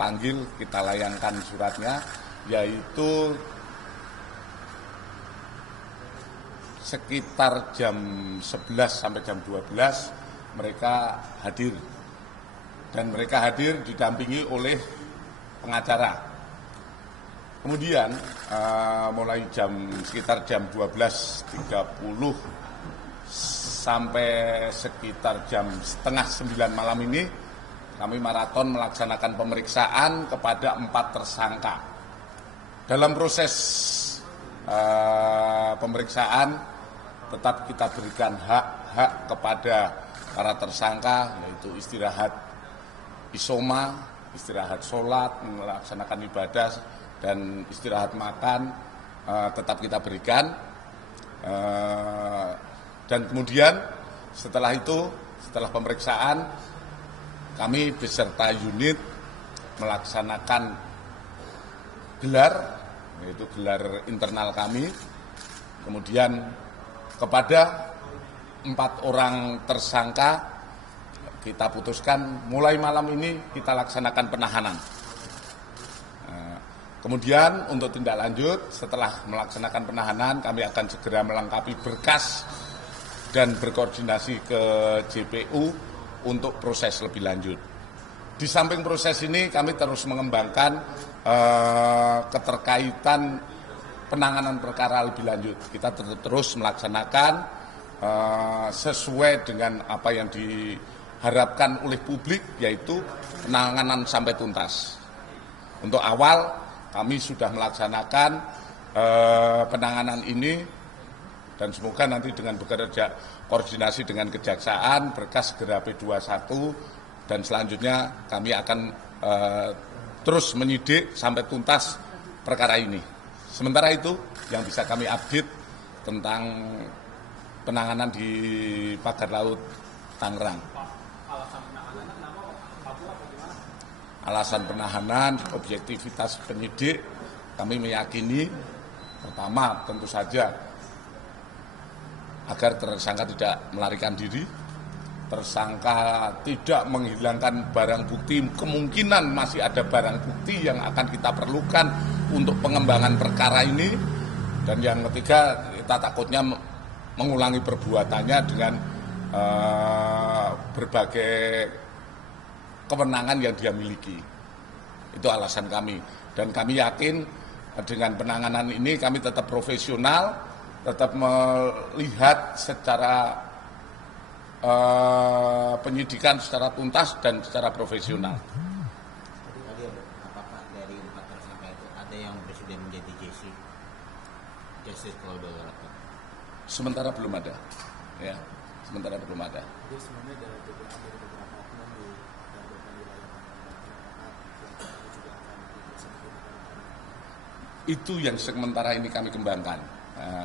panggil, kita layangkan suratnya, yaitu sekitar jam 11 sampai jam 12 mereka hadir. Dan mereka hadir didampingi oleh pengacara. Kemudian mulai sekitar jam 12.30 sampai sekitar jam setengah 9 malam ini kami maraton melaksanakan pemeriksaan kepada 4 tersangka. Dalam proses pemeriksaan tetap kita berikan hak kepada para tersangka, yaitu istirahat isoma, istirahat sholat, melaksanakan ibadah, dan istirahat makan, tetap kita berikan. Dan kemudian setelah itu, setelah pemeriksaan, kami beserta unit melaksanakan gelar, yaitu gelar internal kami. Kemudian kepada 4 orang tersangka kita putuskan mulai malam ini kita laksanakan penahanan. Kemudian untuk tindak lanjut setelah melaksanakan penahanan kami akan segera melengkapi berkas dan berkoordinasi ke JPU untuk proses lebih lanjut. Di samping proses ini kami terus mengembangkan keterkaitan penanganan perkara lebih lanjut. Kita terus melaksanakan sesuai dengan apa yang diharapkan oleh publik, yaitu penanganan sampai tuntas. Untuk awal kami sudah melaksanakan penanganan ini dan semoga nanti dengan bekerja koordinasi dengan kejaksaan berkas segera P21 dan selanjutnya kami akan terus menyidik sampai tuntas perkara ini. Sementara itu yang bisa kami update tentang penanganan di Pagar Laut Tangerang. Alasan penahanan, objektivitas penyidik, kami meyakini pertama tentu saja agar tersangka tidak melarikan diri, tersangka tidak menghilangkan barang bukti, kemungkinan masih ada barang bukti yang akan kita perlukan untuk pengembangan perkara ini, dan yang ketiga kita takutnya mengulangi perbuatannya dengan berbagai kewenangan yang dia miliki. Itu alasan kami. Dan kami yakin dengan penanganan ini kami tetap profesional, tetap melihat secara penyidikan secara tuntas dan secara profesional. Tadi apakah dari 4 tersangka itu ada yang sudah menjadi justice collaborator? Sementara belum ada. Ya, sementara belum ada. Jadi sebenarnya dari beberapa oknum di beberapa wilayah itu yang sementara ini kami kembangkan.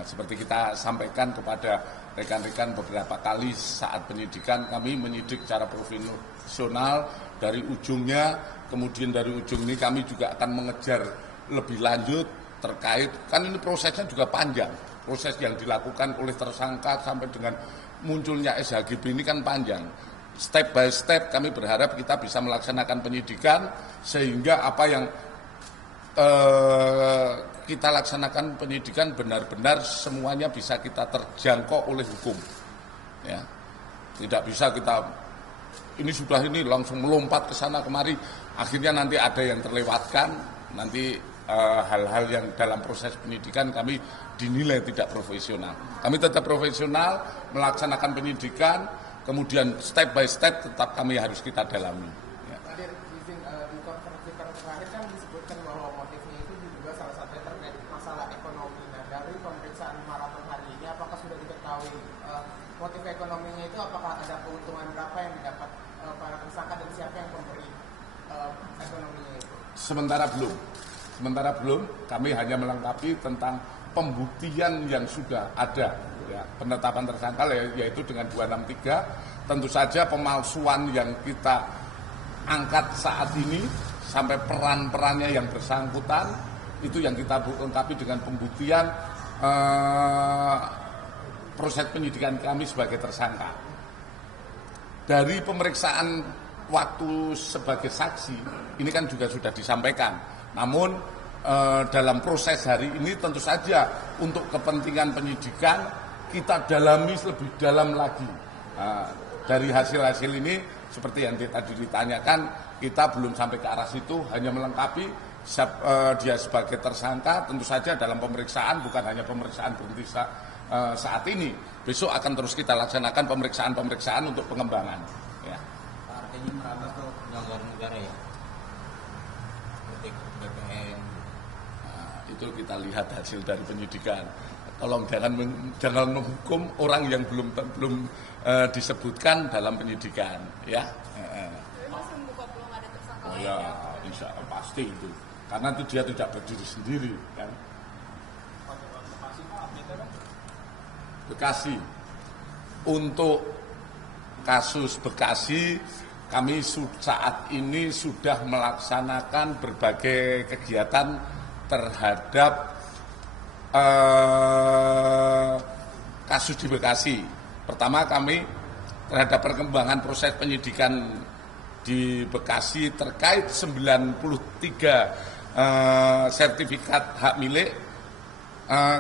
Seperti kita sampaikan kepada rekan-rekan beberapa kali saat penyidikan, kami menyidik secara profesional dari ujungnya, kemudian dari ujung ini kami juga akan mengejar lebih lanjut terkait, kan ini prosesnya juga panjang, proses yang dilakukan oleh tersangka sampai dengan munculnya SHGB ini kan panjang. Step by step kami berharap kita bisa melaksanakan penyidikan sehingga apa yang kita laksanakan penyidikan benar-benar semuanya bisa kita terjangkau oleh hukum. Ya, tidak bisa kita ini langsung melompat ke sana kemari, akhirnya nanti ada yang terlewatkan, nanti hal-hal yang dalam proses penyidikan kami dinilai tidak profesional. Kami tetap profesional melaksanakan penyidikan, kemudian step by step tetap kami harus kita dalami. Ya. di konferensi terakhir kan disebutkan bahwa motifnya itu juga salah satunya terkait masalah ekonomi. Nah, dari pemeriksaan maraton hari ini, apakah sudah diketahui motif ekonominya itu, apakah ada keuntungan berapa yang didapat para tersangka dan siapa yang memberi ekonominya itu? Sementara belum, kami hanya melengkapi tentang pembuktian yang sudah ada, ya, penetapan tersangka yaitu dengan 263. Tentu saja pemalsuan yang kita angkat saat ini sampai peran-perannya yang bersangkutan itu yang kita lengkapi dengan pembuktian proses penyidikan kami sebagai tersangka. Dari pemeriksaan waktu sebagai saksi ini kan juga sudah disampaikan. Namun dalam proses hari ini tentu saja untuk kepentingan penyidikan kita dalami lebih dalam lagi. Dari hasil-hasil ini seperti yang tadi ditanyakan, kita belum sampai ke arah situ, hanya melengkapi dia sebagai tersangka. Tentu saja dalam pemeriksaan bukan hanya pemeriksaan berhenti saat ini, besok akan terus kita laksanakan pemeriksaan untuk pengembangan. Ya. Artinya merambah ke penyelenggara negara ya, seperti BPN. Itu kita lihat hasil dari penyidikan. Tolong jangan menghukum orang yang belum disebutkan dalam penyidikan, ya. Masih membuka peluang ada tersangka Oh lain ya, ya? insya Allah pasti itu. Karena itu dia tidak berdiri sendiri, kan. Bekasi. Untuk kasus Bekasi, kami saat ini sudah melaksanakan berbagai kegiatan terhadap kasus di Bekasi. Pertama, kami terhadap perkembangan proses penyidikan di Bekasi terkait 93 sertifikat hak milik,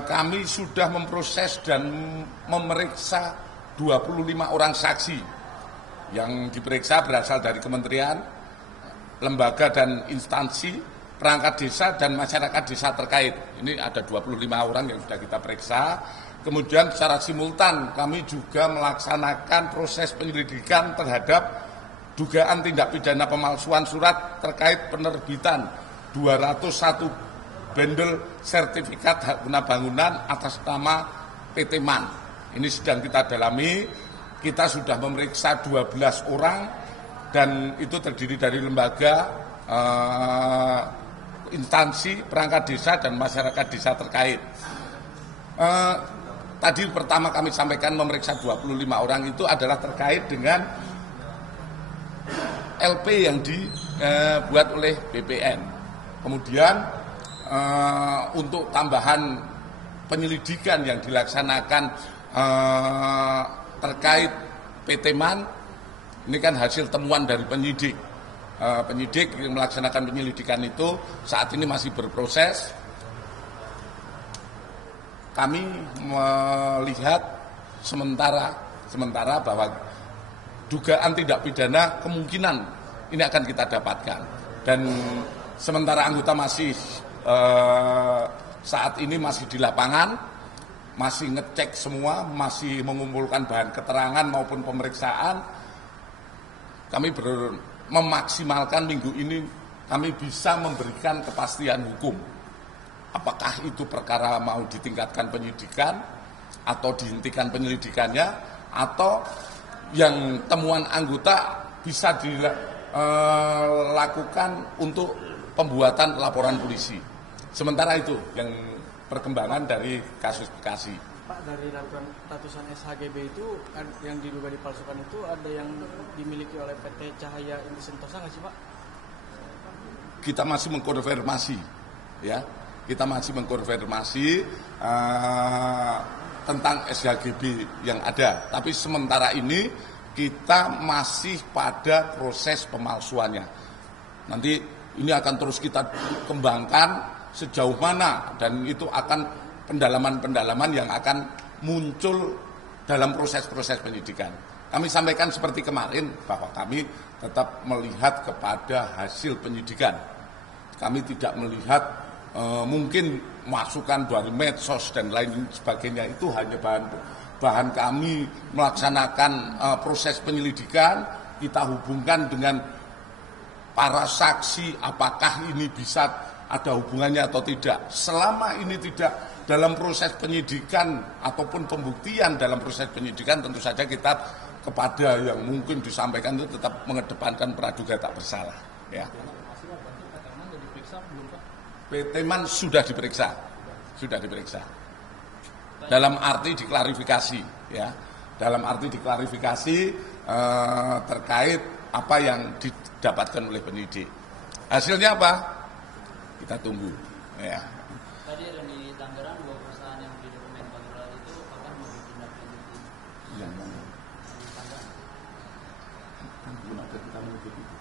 kami sudah memproses dan memeriksa 25 orang saksi. Yang diperiksa berasal dari kementerian, lembaga dan instansi, perangkat desa dan masyarakat desa terkait. Ini ada 25 orang yang sudah kita periksa. Kemudian secara simultan kami juga melaksanakan proses penyelidikan terhadap dugaan tindak pidana pemalsuan surat terkait penerbitan 201 bendel sertifikat hak guna bangunan atas nama PT MAN. Ini sedang kita dalami. Kita sudah memeriksa 12 orang dan itu terdiri dari lembaga, instansi, perangkat desa dan masyarakat desa terkait. Tadi pertama kami sampaikan memeriksa 25 orang itu adalah terkait dengan LP yang dibuat oleh BPN. Kemudian untuk tambahan penyelidikan yang dilaksanakan terkait PT MAN, ini kan hasil temuan dari penyidik. Penyidik yang melaksanakan penyelidikan itu saat ini masih berproses. Kami melihat sementara bahwa dugaan tindak pidana kemungkinan ini akan kita dapatkan. Dan sementara anggota masih saat ini masih di lapangan, masih ngecek semua, masih mengumpulkan bahan keterangan maupun pemeriksaan. Kami memaksimalkan minggu ini kami bisa memberikan kepastian hukum. Apakah itu perkara mau ditingkatkan penyidikan atau dihentikan penyelidikannya, atau yang temuan anggota bisa dilakukan untuk pembuatan laporan polisi. Sementara itu yang perkembangan dari kasus Bekasi. Pak, dari ratusan SHGB itu yang diduga dipalsukan itu ada yang dimiliki oleh PT Cahaya Inti Sentosa nggak sih, Pak? Kita masih mengkonfirmasi, ya. Kita masih mengkonfirmasi tentang SHGB yang ada. Tapi sementara ini kita masih pada proses pemalsuannya. Nanti ini akan terus kita kembangkan sejauh mana, dan itu akan pendalaman-pendalaman yang akan muncul dalam proses-proses penyidikan. Kami sampaikan seperti kemarin bahwa kami tetap melihat kepada hasil penyidikan. Kami tidak melihat mungkin masukan dari medsos dan lain sebagainya, itu hanya bahan kami melaksanakan proses penyelidikan. Kita hubungkan dengan para saksi, apakah ini bisa ada hubungannya atau tidak. Selama ini tidak dalam proses penyidikan ataupun pembuktian dalam proses penyidikan, tentu saja kita kepada yang mungkin disampaikan itu tetap mengedepankan praduga tak bersalah. Ya. PT MAN sudah diperiksa, dalam arti diklarifikasi, ya, dalam arti diklarifikasi terkait apa yang didapatkan oleh penyidik. Hasilnya apa? Kita tunggu. Ya. Tadi ada di Tangerang 2 perusahaan yang di dokumen panggilan itu akan ditindaklanjuti. Yang mana? Di Tangerang. Belum ada kita ikut itu.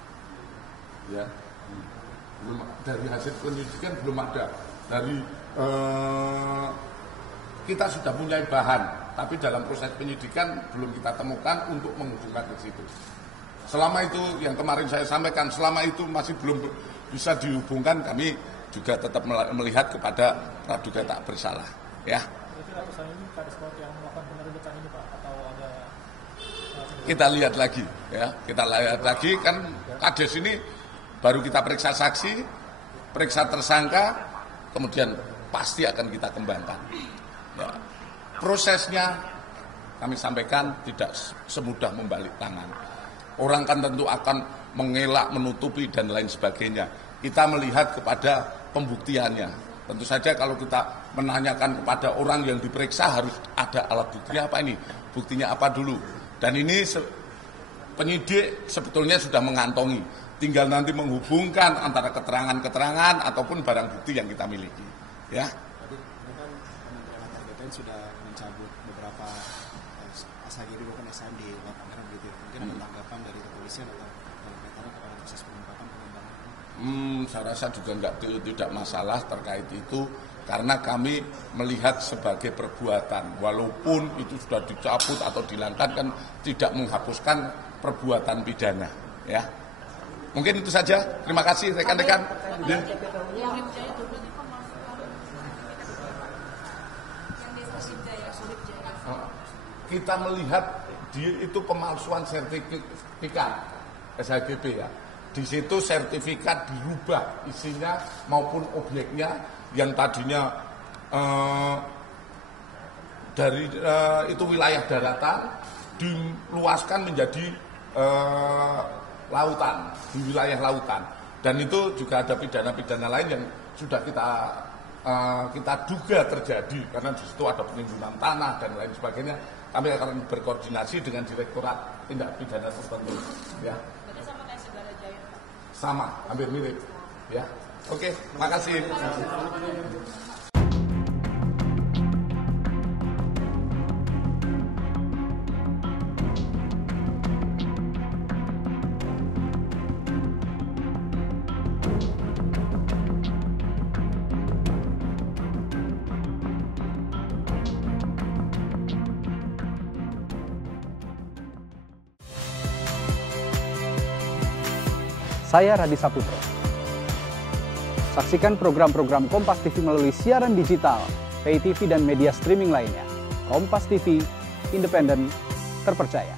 Ya, belum dari hasil penyidikan belum ada. Dari kita sudah punya bahan, tapi dalam proses penyidikan belum kita temukan untuk menghubungkan ke situ. Selama itu yang kemarin saya sampaikan, selama itu masih belum bisa dihubungkan, kami juga tetap melihat kepada praduga tak bersalah. Ya. Kita lihat lagi, ya. Kita lihat lagi kan kades ini baru kita periksa saksi, periksa tersangka, kemudian pasti akan kita kembangkan. Ya. Prosesnya kami sampaikan tidak semudah membalik tangan. Orang kan tentu akan mengelak, menutupi dan lain sebagainya. Kita melihat kepada pembuktiannya. Tentu saja kalau kita menanyakan kepada orang yang diperiksa harus ada alat buktinya apa ini, buktinya apa dulu. Dan ini penyidik sebetulnya sudah mengantongi, tinggal nanti menghubungkan antara keterangan-keterangan ataupun barang bukti yang kita miliki. Ya. Tadi kan Kementerian BPN sudah mencabut beberapa SHGB bukan SM di luar Tangerang gitu. Mungkin ada tanggapan dari kepolisian atau dari kaitannya kepada proses pengungkapan pengembangan? Saya rasa juga tidak masalah terkait itu. Karena kami melihat sebagai perbuatan, walaupun itu sudah dicabut atau dihilangkan, kan tidak menghapuskan perbuatan pidana. Ya, mungkin itu saja. Terima kasih rekan-rekan. Kita melihat itu pemalsuan sertifikat SHGB ya. Di situ sertifikat dirubah isinya maupun objeknya. Yang tadinya dari itu wilayah daratan diluaskan menjadi lautan, di wilayah lautan. Dan itu juga ada pidana-pidana lain yang sudah kita duga terjadi karena di situ ada penimbunan tanah dan lain sebagainya. Kami akan berkoordinasi dengan Direktorat Tindak Pidana tertentu. Ya. Berarti sama kayak Segara Jaya, Pak? Sama, hampir mirip. Ya. Oke, makasih. Saya Radi Saputro. Saksikan program-program Kompas TV melalui siaran digital, pay TV dan media streaming lainnya. Kompas TV, independen, terpercaya.